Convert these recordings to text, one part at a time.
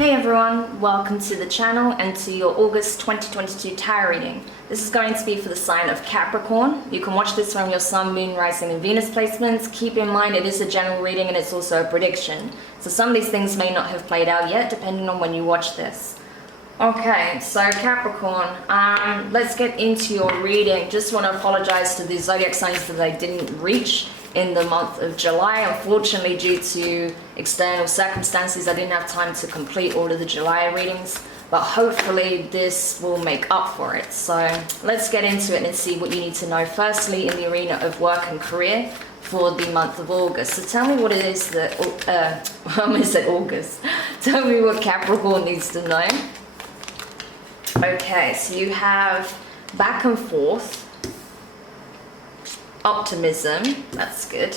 Hey everyone, welcome to the channel and to your August 2022 tarot reading. This is going to be for the sign of Capricorn. You can watch this from your Sun, Moon, Rising and Venus placements. Keep in mind it is a general reading and it's also a prediction. So some of these things may not have played out yet depending on when you watch this. Okay, so Capricorn, let's get into your reading. Just want to apologize to the zodiac signs that I didn't reach in the month of July. Unfortunately, due to external circumstances, I didn't have time to complete all of the July readings, but hopefully this will make up for it. So let's get into it and see what you need to know. Firstly, in the arena of work and career for the month of August. So tell me what it is that, I almost said August. Tell me what Capricorn needs to know. Okay, so you have back and forth, optimism, that's good.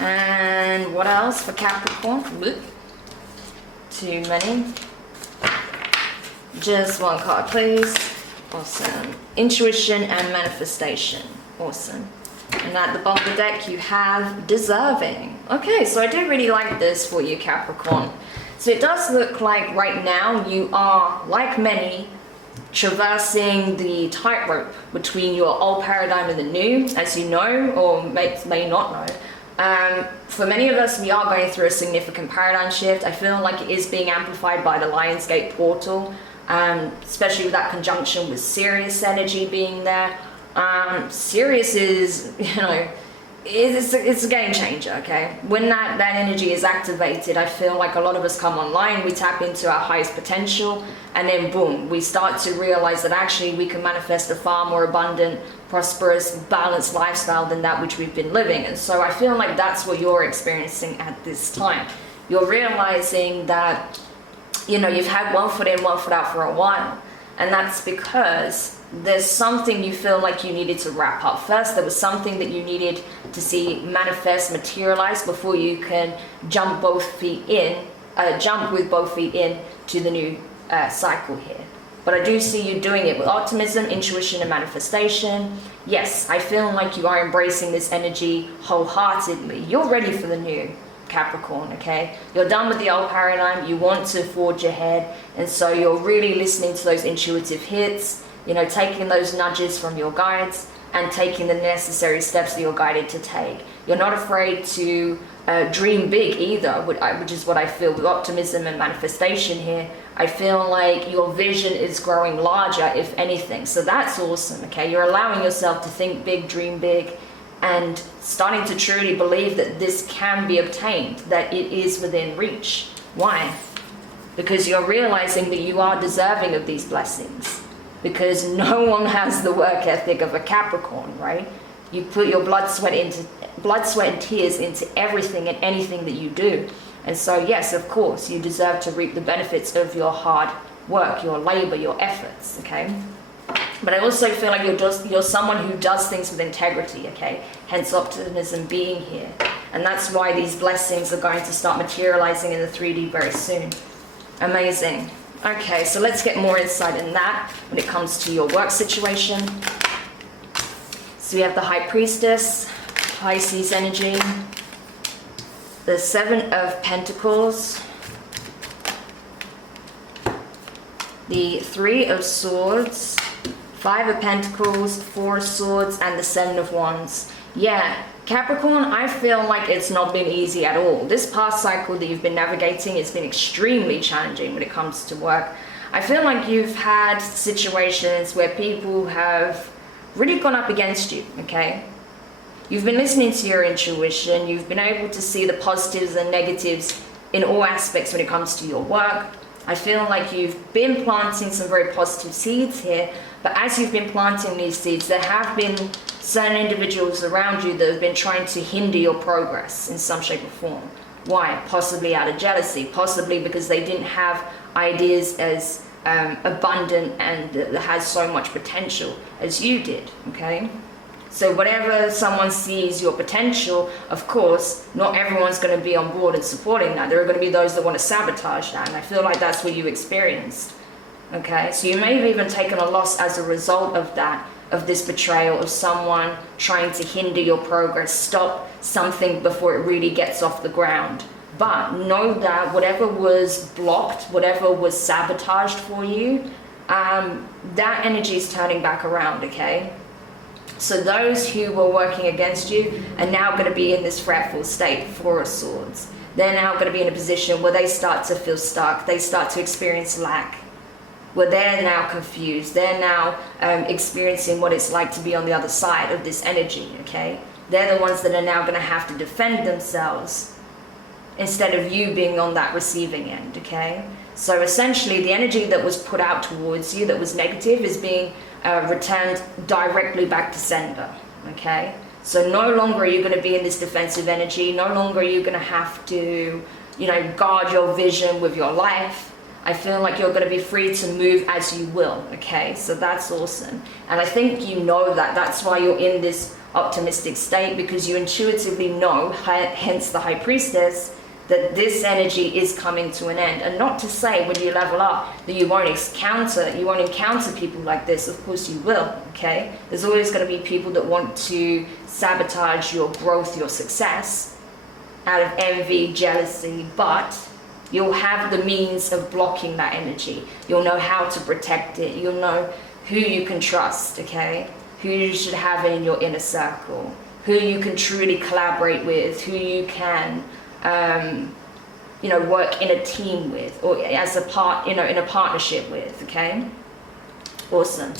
And what else for Capricorn? Whoop. Too many. Just one card, please. Awesome. Intuition and manifestation. Awesome. And at the bottom of the deck, you have deserving. Okay, so I do really like this for you, Capricorn. So it does look like right now you are, like many, traversing the tightrope between your old paradigm and the new, as you know, or may not know. For many of us, we are going through a significant paradigm shift. I feel like it is being amplified by the Lionsgate portal, especially with that conjunction with Sirius energy being there. Sirius is, it's a game changer, okay? When that energy is activated, I feel like a lot of us come online, we tap into our highest potential, and then boom, we start to realize that actually we can manifest a far more abundant, prosperous, balanced lifestyle than that which we've been living. And so I feel like that's what you're experiencing at this time. You're realizing that, you've had one foot in, one foot out for a while. And that's because there's something you feel like you needed to wrap up first. There was something that you needed to see manifest, materialize before you can jump with both feet in to the new cycle here. But I do see you doing it with optimism, intuition and manifestation. Yes, I feel like you are embracing this energy wholeheartedly. You're ready for the new, Capricorn, okay? You're done with the old paradigm, you want to forge ahead, and so you're really listening to those intuitive hits, taking those nudges from your guides and taking the necessary steps that you're guided to take. You're not afraid to dream big either, which is what I feel with optimism and manifestation here. I feel like your vision is growing larger, if anything, so that's awesome, okay? You're allowing yourself to think big, dream big, and starting to truly believe that this can be obtained, that it is within reach. Why? Because you're realizing that you are deserving of these blessings. Because no one has the work ethic of a Capricorn, right? You put your blood, sweat, and tears into everything and anything that you do. And so yes, of course, you deserve to reap the benefits of your hard work, your labor, your efforts, okay? But I also feel like you're someone who does things with integrity, okay? Hence optimism being here. And that's why these blessings are going to start materializing in the 3D very soon. Amazing. Okay, so let's get more insight in that when it comes to your work situation. So we have the High Priestess, Pisces energy, the Seven of Pentacles, the Three of Swords, Five of Pentacles, Four of Swords, and the Seven of Wands. Yeah, Capricorn, I feel like it's not been easy at all. This past cycle that you've been navigating has been extremely challenging when it comes to work. I feel like you've had situations where people have really gone up against you, okay? You've been listening to your intuition. You've been able to see the positives and negatives in all aspects when it comes to your work. I feel like you've been planting some very positive seeds here, but as you've been planting these seeds, there have been certain individuals around you that have been trying to hinder your progress in some shape or form. Why? Possibly out of jealousy, possibly because they didn't have ideas as abundant and that has so much potential as you did, okay? So whatever someone sees your potential, of course, not everyone's going to be on board and supporting that. There are going to be those that want to sabotage that, and I feel like that's what you experienced. Okay, so you may have even taken a loss as a result of that, of this betrayal, of someone trying to hinder your progress, stop something before it really gets off the ground. But know that whatever was blocked, whatever was sabotaged for you, that energy is turning back around, okay? So those who were working against you are now going to be in this fretful state, Four of Swords. They're now going to be in a position where they start to feel stuck, they start to experience lack, where they're now confused, they're now experiencing what it's like to be on the other side of this energy, okay? They're the ones that are now going to have to defend themselves instead of you being on that receiving end, okay? So essentially the energy that was put out towards you that was negative is being returned directly back to sender, okay? So no longer are you going to be in this defensive energy, no longer are you going to have to, you know, guard your vision with your life. I feel like you're going to be free to move as you will, okay? So that's awesome. And I think you know that. That's why you're in this optimistic state, because you intuitively know, hence the High Priestess, that this energy is coming to an end. And not to say when you level up that you won't encounter people like this. Of course you will, okay? There's always going to be people that want to sabotage your growth, your success, out of envy, jealousy, but you'll have the means of blocking that energy. You'll know how to protect it. You'll know who you can trust, okay? Who you should have in your inner circle, who you can truly collaborate with, who you can, you know, work in a team with, or as a part, you know, in a partnership with, okay? Awesome.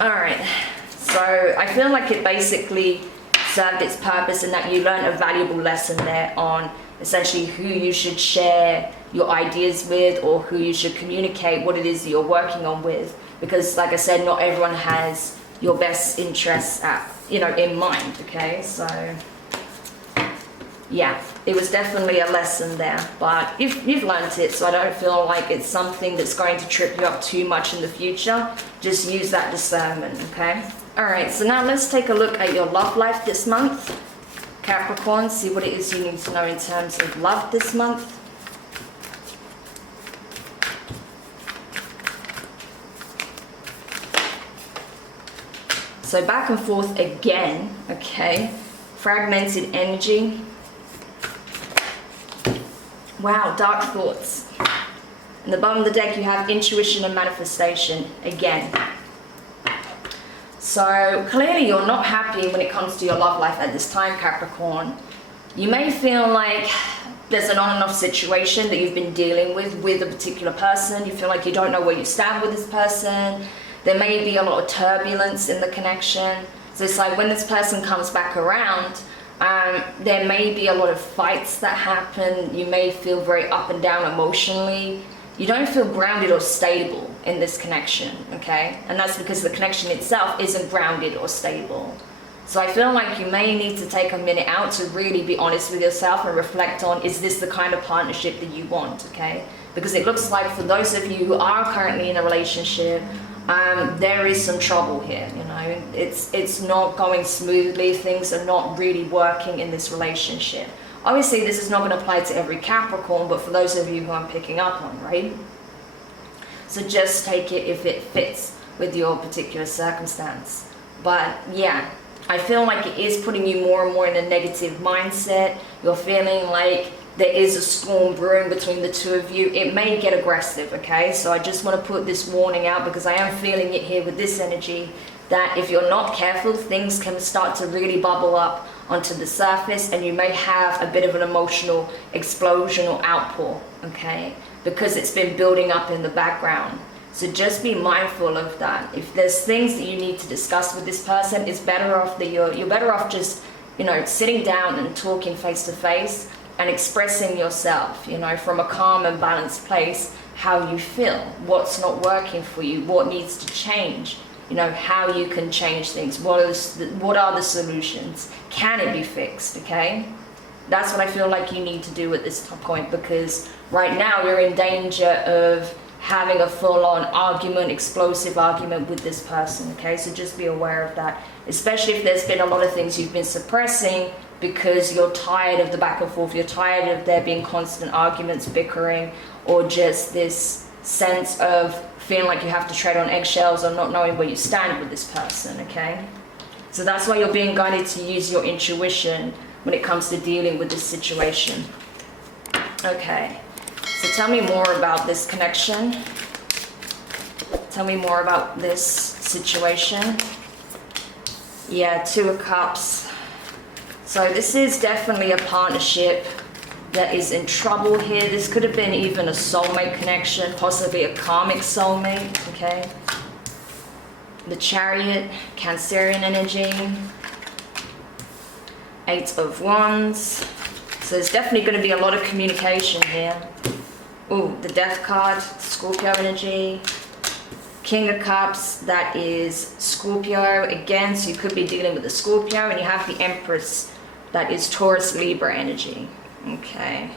All right, so I feel like it basically served its purpose in that you learned a valuable lesson there on essentially who you should share your ideas with, or who you should communicate what it is that you're working on with, because like I said, not everyone has your best interests at, you know, in mind, okay? So yeah, it was definitely a lesson there, but you've learned it, so I don't feel like it's something that's going to trip you up too much in the future. Just use that discernment, okay? All right, so now let's take a look at your love life this month, Capricorn. See what it is you need to know in terms of love this month. So back and forth again, okay? Fragmented energy. Wow, dark thoughts. In the bottom of the deck you have intuition and manifestation again. So clearly you're not happy when it comes to your love life at this time, Capricorn. You may feel like there's an on and off situation that you've been dealing with a particular person. You feel like you don't know where you stand with this person. There may be a lot of turbulence in the connection. So it's like when this person comes back around, there may be a lot of fights that happen. You may feel very up and down emotionally. You don't feel grounded or stable in this connection, okay? And that's because the connection itself isn't grounded or stable. So I feel like you may need to take a minute out to really be honest with yourself and reflect on, is this the kind of partnership that you want, okay? Because it looks like for those of you who are currently in a relationship, there is some trouble here, you know. It's not going smoothly. Things are not really working in this relationship. Obviously, this is not going to apply to every Capricorn, but for those of you who I'm picking up on, right? So just take it if it fits with your particular circumstance. But yeah, I feel like it is putting you more and more in a negative mindset. You're feeling like there is a storm brewing between the two of you. It may get aggressive, okay? So I just want to put this warning out, because I am feeling it here with this energy, that if you're not careful, things can start to really bubble up onto the surface, and you may have a bit of an emotional explosion or outpour, okay? Because it's been building up in the background. So just be mindful of that. If there's things that you need to discuss with this person, it's better off that you're better off just, you know, sitting down and talking face to face and expressing yourself, you know, from a calm and balanced place, how you feel, what's not working for you, what needs to change, you know, how you can change things, what are the solutions, can it be fixed, okay? That's what I feel like you need to do at this point, because right now you're in danger of having a full-on argument, explosive argument with this person, okay? So just be aware of that, especially if there's been a lot of things you've been suppressing because you're tired of the back and forth, you're tired of there being constant arguments, bickering, or just this sense of feeling like you have to tread on eggshells or not knowing where you stand with this person, okay? So that's why you're being guided to use your intuition when it comes to dealing with this situation. Okay, so tell me more about this connection. Tell me more about this situation. Yeah, Two of Cups. So this is definitely a partnership that is in trouble here. This could have been even a soulmate connection, possibly a karmic soulmate, okay? The Chariot, Cancerian energy. Eight of Wands. So there's definitely going to be a lot of communication here. Ooh, the Death card, Scorpio energy. King of Cups, that is Scorpio again, so you could be dealing with the Scorpio, and you have the Empress, that is Taurus Libra energy. Okay,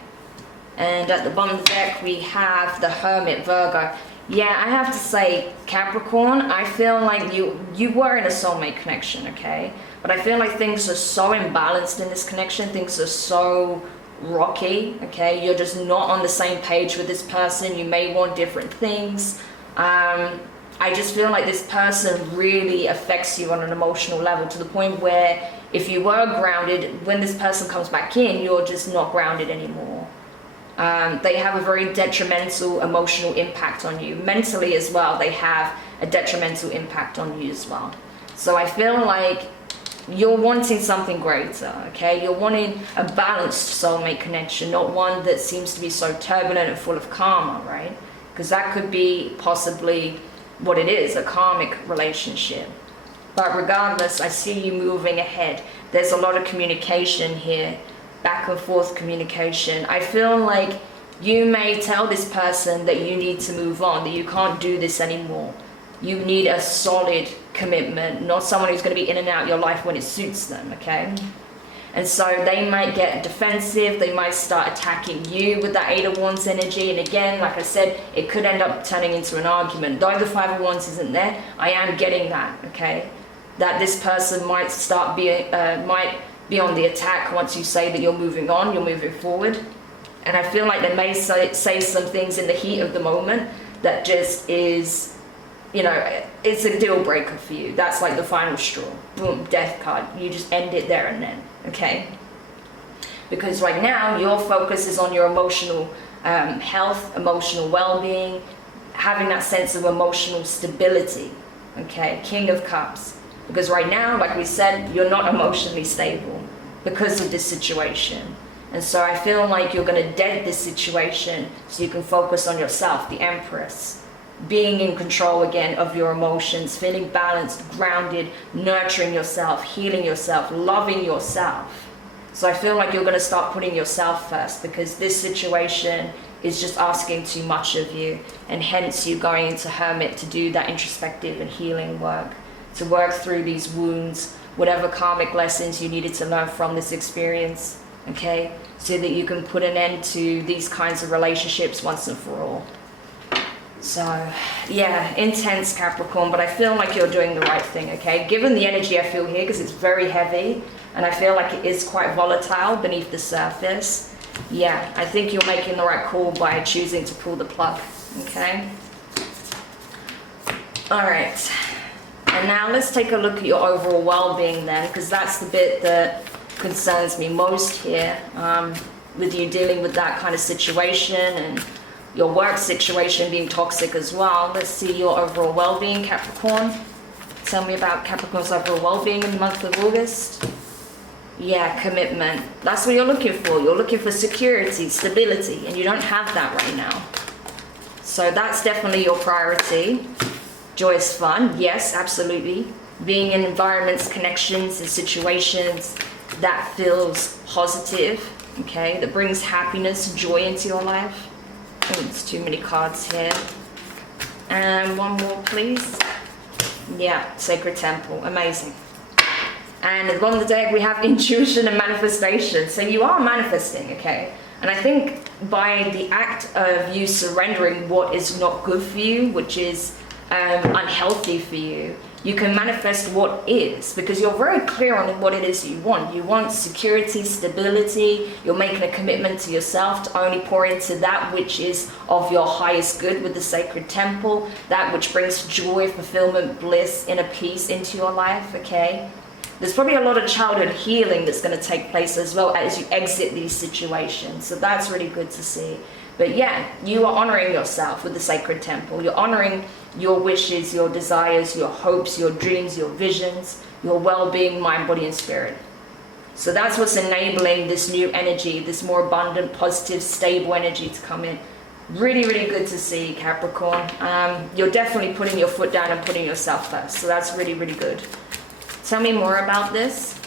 and at the bottom of the deck we have the Hermit, Virgo. Yeah, I have to say, Capricorn, I feel like you were in a soulmate connection, okay? But I feel like things are so imbalanced in this connection, things are so rocky, okay? You're just not on the same page with this person, you may want different things. I just feel like this person really affects you on an emotional level, to the point where if you were grounded, when this person comes back in, you're just not grounded anymore. They have a very detrimental emotional impact on you. Mentally as well, they have a detrimental impact on you as well. So I feel like you're wanting something greater, okay? You're wanting a balanced soulmate connection, not one that seems to be so turbulent and full of karma, right? Because that could be possibly what it is, a karmic relationship. But regardless, I see you moving ahead. There's a lot of communication here, back and forth communication. I feel like you may tell this person that you need to move on, that you can't do this anymore. You need a solid commitment, not someone who's going to be in and out your life when it suits them, okay? And so they might get defensive, they might start attacking you with that Eight of Wands energy. And again, like I said, it could end up turning into an argument. Though the Five of Wands isn't there, I am getting that, okay? That this person might might be on the attack once you say that you're moving on, you're moving forward. And I feel like they may say some things in the heat of the moment that just is, you know, it's a deal breaker for you. That's like the final straw. Boom, Death card. You just end it there and then. Okay, because right now your focus is on your emotional health, emotional well-being, having that sense of emotional stability. Okay, King of Cups, because right now, like we said, you're not emotionally stable because of this situation. And so I feel like you're going to dead this situation so you can focus on yourself, the Empress. Being in control again of your emotions, feeling balanced, grounded, nurturing yourself, healing yourself, loving yourself. So I feel like you're going to start putting yourself first, because this situation is just asking too much of you, and hence you going into Hermit to do that introspective and healing work, to work through these wounds, whatever karmic lessons you needed to learn from this experience, okay, so that you can put an end to these kinds of relationships once and for all. So, yeah, intense Capricorn, but I feel like you're doing the right thing, okay? Given the energy I feel here, because it's very heavy, and I feel like it is quite volatile beneath the surface. Yeah, I think you're making the right call by choosing to pull the plug, okay? All right, and now let's take a look at your overall well-being then, because that's the bit that concerns me most here, with you dealing with that kind of situation and your work situation being toxic as well. Let's see your overall well-being, Capricorn. Tell me about Capricorn's overall well-being in the month of August. Yeah, commitment. That's what you're looking for. You're looking for security, stability, and you don't have that right now. So that's definitely your priority. Joyous fun, yes, absolutely. Being in environments, connections, and situations that feels positive, okay, that brings happiness, joy into your life. Oh, there's too many cards here. And one more, please. Yeah, Sacred Temple, amazing. And at the bottom of the deck, we have intuition and manifestation. So you are manifesting, okay? And I think by the act of you surrendering what is not good for you, which is unhealthy for you, you can manifest what is, because you're very clear on what it is you want. You want security, stability. You're making a commitment to yourself to only pour into that which is of your highest good with the Sacred Temple, that which brings joy, fulfillment, bliss, inner peace into your life, okay? there's probably a lot of childhood healing that's going to take place as well as you exit these situations. So that's really good to see. But yeah, you are honoring yourself with the sacred temple. You're honoring your wishes, your desires, your hopes, your dreams, your visions, your well-being, mind, body, and spirit. So that's what's enabling this new energy, this more abundant, positive, stable energy to come in. Really, really good to see, Capricorn. You're definitely putting your foot down and putting yourself first. So that's really, really good. Tell me more about this.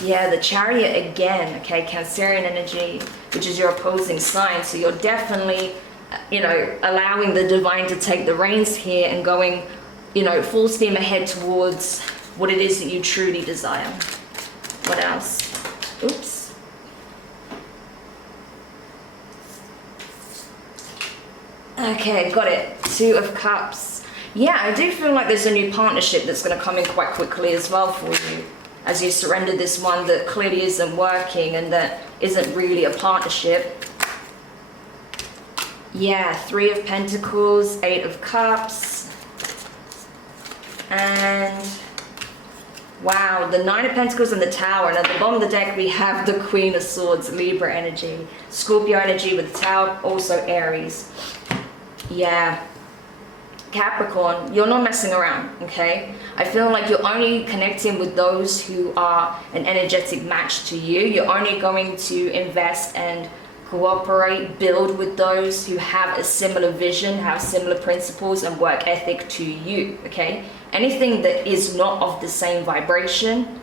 Yeah, the Chariot again, okay, Cancerian energy, which is your opposing sign. So you're definitely, allowing the divine to take the reins here and going, full steam ahead towards what it is that you truly desire. What else? Oops. Okay, got it. 2 of Cups. Yeah, I do feel like there's a new partnership that's going to come in quite quickly as well for you, as you surrender this one that clearly isn't working and that isn't really a partnership. Yeah, 3 of Pentacles, 8 of Cups, and wow, the 9 of Pentacles and the Tower. And at the bottom of the deck we have the Queen of Swords, Libra energy, Scorpio energy with the Tower, also Aries. Yeah, Capricorn, you're not messing around, okay? I feel like you're only connecting with those who are an energetic match to you. You're only going to invest and cooperate, build with those who have a similar vision, have similar principles and work ethic to you, okay? Anything that is not of the same vibration,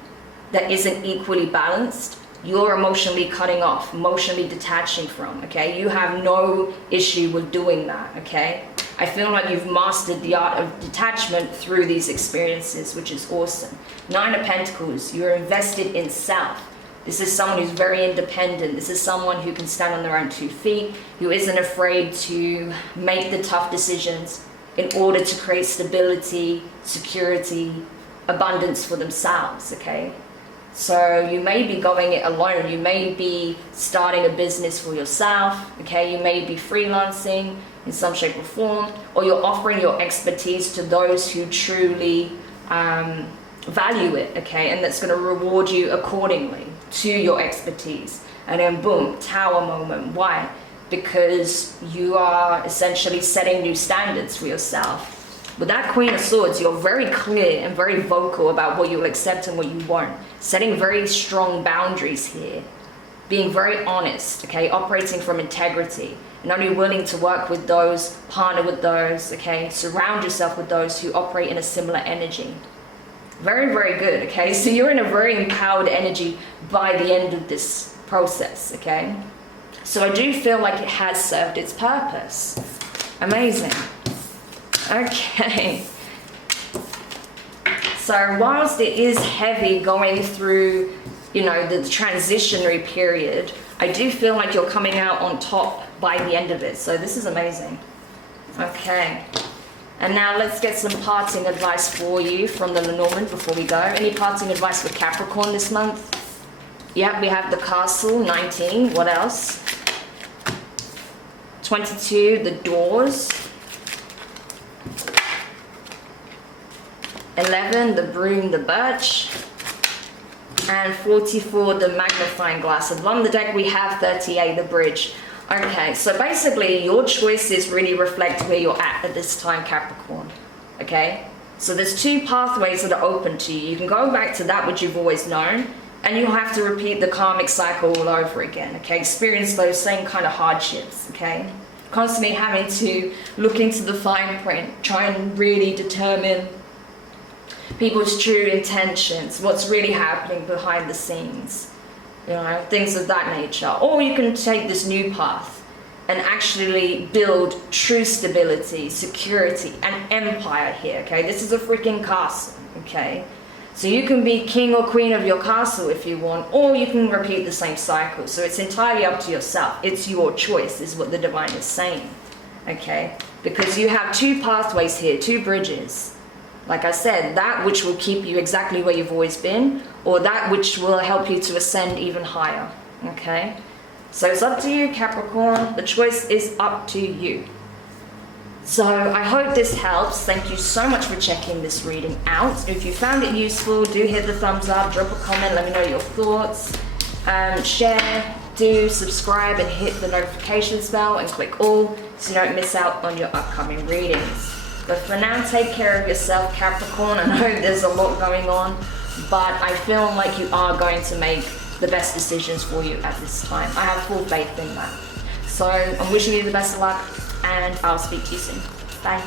that isn't equally balanced, you're emotionally cutting off, emotionally detaching from, okay? You have no issue with doing that, okay? I feel like you've mastered the art of detachment through these experiences, which is awesome. 9 of Pentacles, you're invested in self. This is someone who's very independent. This is someone who can stand on their own 2 feet, who isn't afraid to make the tough decisions in order to create stability, security, abundance for themselves, okay? So you may be going it alone. You may be starting a business for yourself, okay? You may be freelancing in some shape or form, or you're offering your expertise to those who truly value it, okay? And that's going to reward you accordingly to your expertise. And then boom, Tower moment. Why? Because you are essentially setting new standards for yourself. With that Queen of Swords, you're very clear and very vocal about what you'll accept and what you won't. Setting very strong boundaries here. Being very honest, okay? Operating from integrity. And only willing to work with those, partner with those, okay? Surround yourself with those who operate in a similar energy. Very, very good, okay? So you're in a very empowered energy by the end of this process, okay? So I do feel like it has served its purpose. Amazing. Okay. So whilst it is heavy going through, the transitionary period, I do feel like you're coming out on top by the end of it. So this is amazing. Okay. And now let's get some parting advice for you from the Lenormand before we go. Any parting advice for Capricorn this month? Yep, we have the Castle, 19. What else? 22, the Doors. 11, the Broom, the Birch. And 44, the Magnifying Glass. And on the deck we have 38, the Bridge. Okay, so basically your choices really reflect where you're at this time, Capricorn. Okay, so there's 2 pathways that are open to you. You can go back to that which you've always known, and you'll have to repeat the karmic cycle all over again. Okay, experience those same kind of hardships. Okay, constantly having to look into the fine print, try and really determine people's true intentions, what's really happening behind the scenes. Things of that nature. Or you can take this new path and actually build true stability, security, and empire here, okay? This is a freaking castle, okay? So you can be king or queen of your castle if you want, or you can repeat the same cycle. So it's entirely up to yourself. It's your choice, is what the divine is saying, okay? Because you have 2 pathways here, 2 bridges. Like I said, that which will keep you exactly where you've always been, or that which will help you to ascend even higher, okay? So it's up to you, Capricorn. The choice is up to you. So I hope this helps. Thank you so much for checking this reading out. If you found it useful, do hit the thumbs up, drop a comment, let me know your thoughts. Share, do subscribe and hit the notifications bell and click all so you don't miss out on your upcoming readings. But for now, take care of yourself, Capricorn. I know there's a lot going on, but I feel like you are going to make the best decisions for you at this time. I have full faith in that. So I'm wishing you the best of luck, and I'll speak to you soon. Bye.